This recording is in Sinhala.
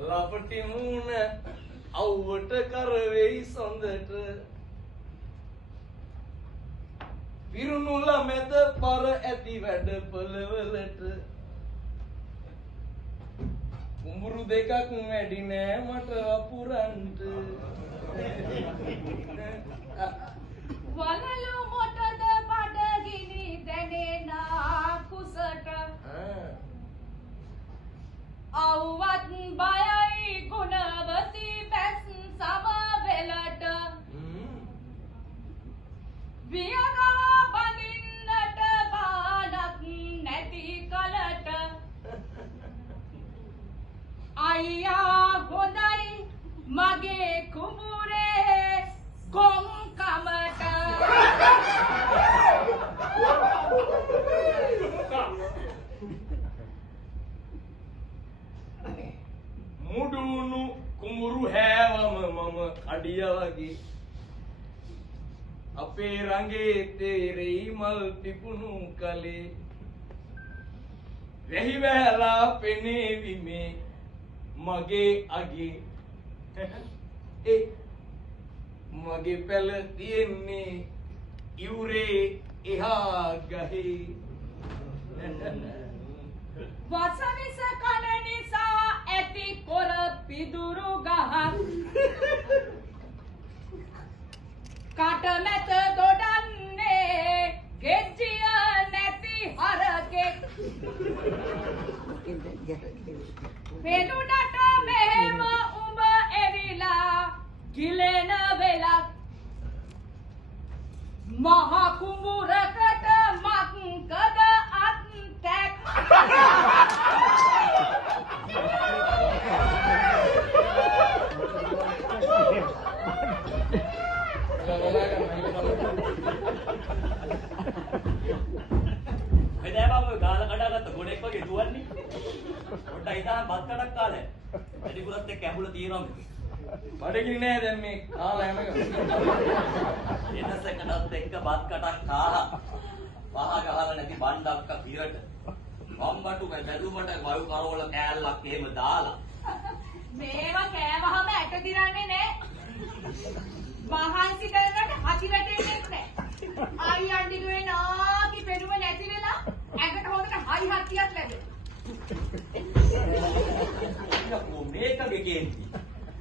ලපටි මූණ අවුවට කරවෙයි සොඳට පිරුණුල මැද පර ඇති වැඩ පළවලට කුඹුරු දෙකක් වැඩි නෑ මට වපුරන්ට වලලු මොටද බඩගිනි දැනෙනා කුසට අවුවත් බයයි ගුණවති පැස් සමවෙලට වියගහ බඳින්නට බාලක් නැති කලට අයියා හොඳයි මගේ කුඹුරේ කොම්කමට මුඩුණු කුඹුරු හැවම මම අඩිය වගේ අපේ රංගේ තේරෙයි මල් පිපුණු කලේ වැහි වැහලා පෙනේවි මේ මගේ අගේ මගේ පැල තියෙන්නේ ඉවුරේ එහා ගහේ වසවිස කන නිසා ඇති කොර පිදුරු ගහක් කට මැත දොඩන්නේ ගෙජ්ජිය නැති හරකෙක් පෙනුනට මෙහෙම උඹ එවිලා කිලෙන වෙලක් මහ කුඹුරකට මක්කද අත්ටැක් මෙදා බබ ගාල කඩාගත්ත ගොඩෙක් වගේ දුවන්නේ පොඩ්ඩක් ඉතාලම බත් කඩක් කාලා වැඩි පුරත් එක්ක ඇඹුල තියෙනවා මේක බඩගිනි නෑ දැන් මේ කාලා යනක එනසකටත් එක්ක බත් කටක් කාලා පහ ගහලා නැති බණ්ඩක්ක පිරට වම්බටු බැලුමට වයු කරවල කෑල්ලක් එහෙම දාලා මේවා කෑවහම ඇට දිරන්නේ නෑ මහන්සි කරනකොට හසි වැටෙන්නේ නෑ අයියන් දිනුවේ නාකි පෙනුම නැති වෙලා ඇඟට හොඳට හයි හත්තියක් ලැබෙනවා මේකගේ කේන්ති